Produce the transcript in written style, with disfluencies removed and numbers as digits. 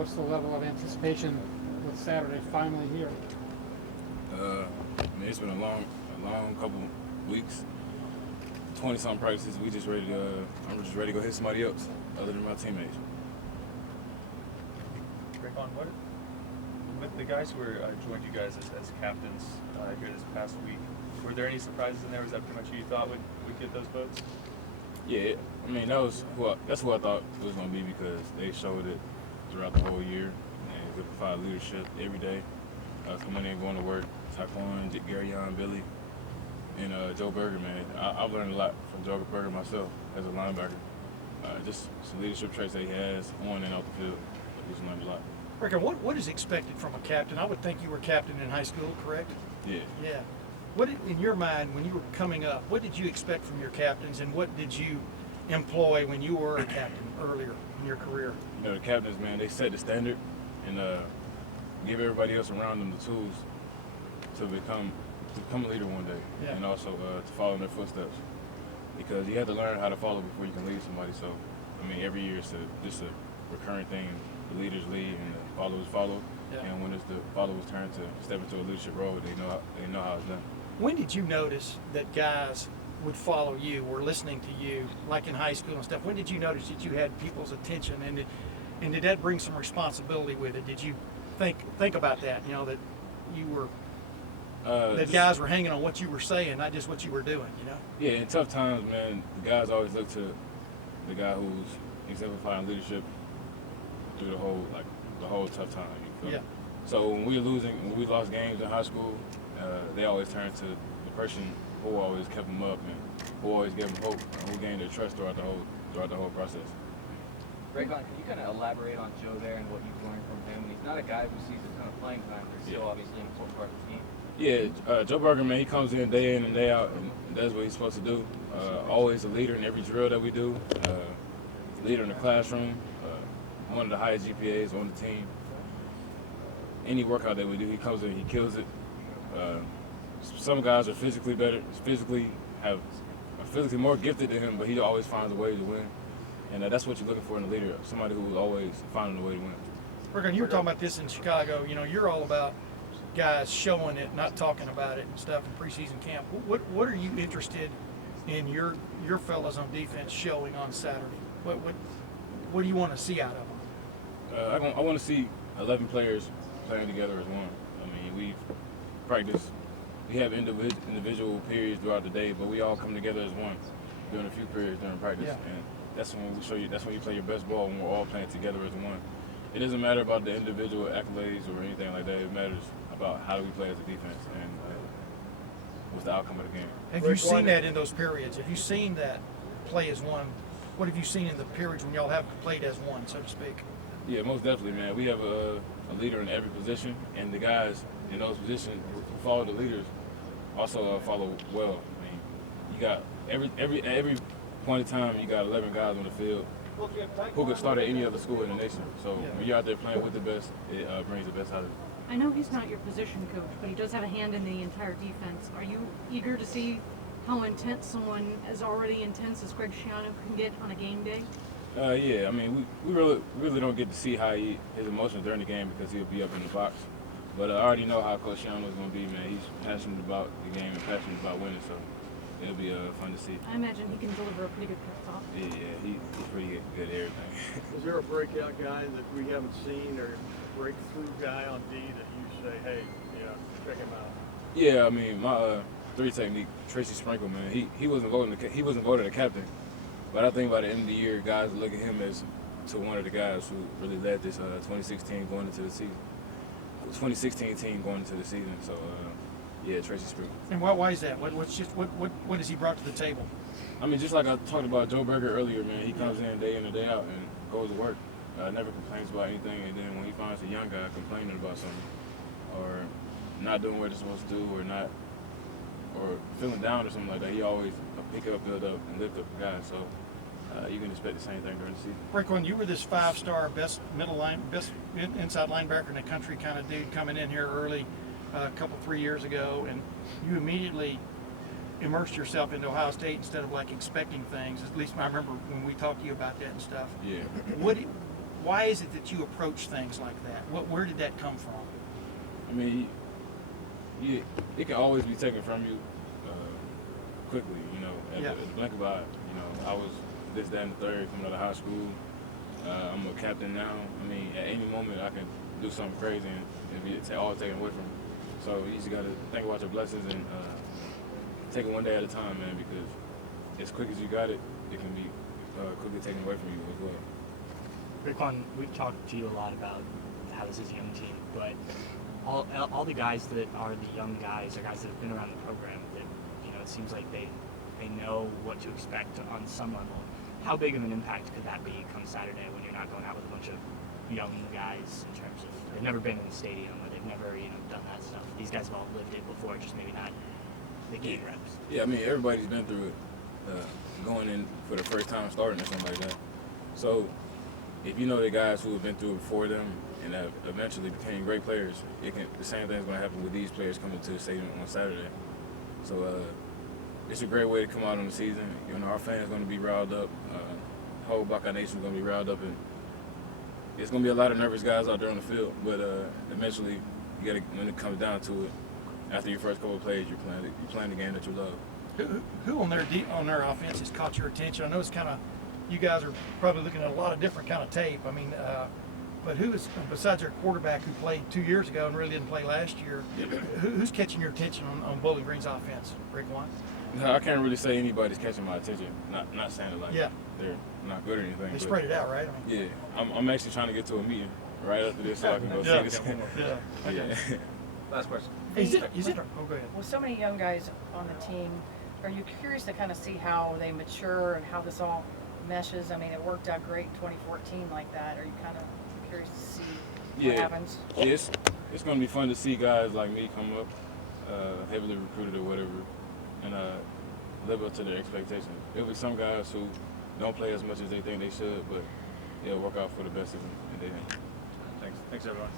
What's the level of anticipation with Saturday finally here? I mean, it's been a long couple weeks. 20-something practices. We just ready to. I'm just ready to go hit somebody else other than my teammates. Raekwon, with the guys who joined you guys as captains here this past week, were there any surprises in there? Was that pretty much who you thought would get those votes? Yeah, I mean that's who I thought it was going to be because they showed it throughout the whole year and they provide leadership every day. Coming in, going to work. Raekwon, Gareon, Billy, and Joe Berger, man. I've learned a lot from Joe Berger myself as a linebacker. Just some leadership traits that he has on and off the field. I just learned a lot. Raekwon, what is expected from a captain? I would think you were captain in high school, correct? Yeah. Yeah. In your mind, when you were coming up, what did you expect from your captains, and what did you employ when you were a captain earlier in your career? You know, the captains, man, they set the standard and give everybody else around them the tools to become a leader one day, Yeah. and also to follow in their footsteps. Because you have to learn how to follow before you can lead somebody. So, I mean, every year it's just a recurring thing. The leaders lead and the followers follow. Yeah. And when it's the followers' turn to step into a leadership role, they know how it's done. When did you notice that guys would follow you or listening to you, like in high school and stuff? When did you notice that you had people's attention, and did that bring some responsibility with it? Did you think about that? You know, that you were that guys were hanging on what you were saying, not just what you were doing. You know. Yeah, in tough times, man, the guys always look to the guy who's exemplifying leadership through the whole tough time. You feel Yeah. me? So when we lost games in high school, they always turned to the person who always kept them up and who always gave them hope and who gained their trust throughout the whole process. Raekwon, can you kind of elaborate on Joe there and what you've learned from him? He's not a guy who sees a ton of playing time, but he's still obviously an important part of the team. Yeah, Joe Berger, man, he comes in and day out, and does what he's supposed to do. Always a leader in every drill that we do. Leader in the classroom. One of the highest GPAs on the team. Any workout that we do, he comes in, he kills it. Some guys are physically more gifted than him, but he always finds a way to win. And that's what you're looking for in a leader, somebody who's always finding a way to win. Raekwon, you were talking about this in Chicago. You know, you're all about guys showing it, not talking about it and stuff in preseason camp. What are you interested in your fellas on defense showing on Saturday? What do you want to see out of them? I want to see 11 players playing together as one. I mean, we practice. We have individual periods throughout the day, but we all come together as one during a few periods during practice. Yeah. And that's when we show you. That's when you play your best ball, when we're all playing together as one. It doesn't matter about the individual accolades or anything like that. It matters about how do we play as a defense and what's the outcome of the game. Have you seen that in those periods? Have you seen that play as one? What have you seen in the periods when y'all have played as one, so to speak? Yeah, most definitely, man. We have a leader in every position, and the guys in those positions who follow the leaders also follow well. I mean, you got every point in time, you got 11 guys on the field who could start at any other school in the nation. So when you're out there playing with the best, it brings the best out of you. I know he's not your position coach, but he does have a hand in the entire defense. Are you eager to see how intense someone as already intense as Greg Schiano can get on a game day? Yeah, I mean, we really don't get to see how his emotions during the game because he'll be up in the box. But I already know how Coach Schiano is going to be, man. He's passionate about the game and passionate about winning, so it'll be fun to see. I imagine he can deliver a pretty good pep talk. Yeah, he's pretty good at everything. Is there a breakout guy that we haven't seen or breakthrough guy on D that you say, hey, yeah, check him out? Yeah, I mean, my three technique, Tracy Sprinkle, man, he wasn't voted a captain, but I think by the end of the year, guys look at him as to one of the guys who really led this 2016 going into the season. 2016 team going into the season, so yeah, Tracy Sprinkle. And why is that? What has he brought to the table? I mean, just like I talked about Joe Berger earlier, man, he comes in and day out and goes to work. Never complains about anything, and then when he finds a young guy complaining about something or not doing what they're supposed to do or feeling down or something like that, he always pick up, build up, and lift up the guy. So you can expect the same thing during the season. Raekwon, you were this five-star best inside linebacker in the country kind of dude coming in here early a couple 3 years ago, and you immediately immersed yourself into Ohio State instead of like expecting things. At least I remember when we talked to you about that and stuff. Yeah. Why is it that you approach things like that? Where did that come from? I mean, it can always be taken from you quickly, you know, at the blink of an eye. You know, I was this, that, and the third coming out of high school. I'm a captain now. I mean, at any moment I can do something crazy and it's all taken away from me. So you just got to think about your blessings and take it one day at a time, man, because as quick as you got it, it can be quickly taken away from you as well. Raekwon, we've talked to you a lot about how this is a young team, but all the guys that are the young guys are guys that have been around the program that, you know, it seems like they know what to expect on some level. How big of an impact could that be come Saturday when you're not going out with a bunch of young guys in terms of they've never been in the stadium or they've never, you know, done that stuff? These guys have all lived it before, just maybe not the game reps. Yeah, I mean, everybody's been through it, going in for the first time starting or something like that. So if you know the guys who have been through it before them and have eventually became great players, the same thing's going to happen with these players coming to the stadium on Saturday. So it's a great way to come out on the season. You know, our fans are going to be riled up. The whole Buckeye Nation is going to be riled up, and it's going to be a lot of nervous guys out there on the field. But eventually, when it comes down to it, after your first couple of plays, you're playing the game that you love. Who on their offense has caught your attention? I know it's kind of, you guys are probably looking at a lot of different kind of tape. I mean, but who is, besides their quarterback who played 2 years ago and really didn't play last year, who's catching your attention on Bowling Green's offense, Raekwon? No, I can't really say anybody's catching my attention. Not saying it like they're not good or anything. They spread it out, right? I mean, yeah, I'm actually trying to get to a meeting right after this so I can go see this. Okay. Last question. Is it? Oh, go ahead. With so many young guys on the team, are you curious to kind of see how they mature and how this all meshes? I mean, it worked out great in 2014 like that. Are you kind of curious to see what happens? Yeah, it's going to be fun to see guys like me come up, heavily recruited or whatever, and live up to their expectations. There'll be some guys who don't play as much as they think they should, but it'll work out for the best of them in the end. Thanks everyone.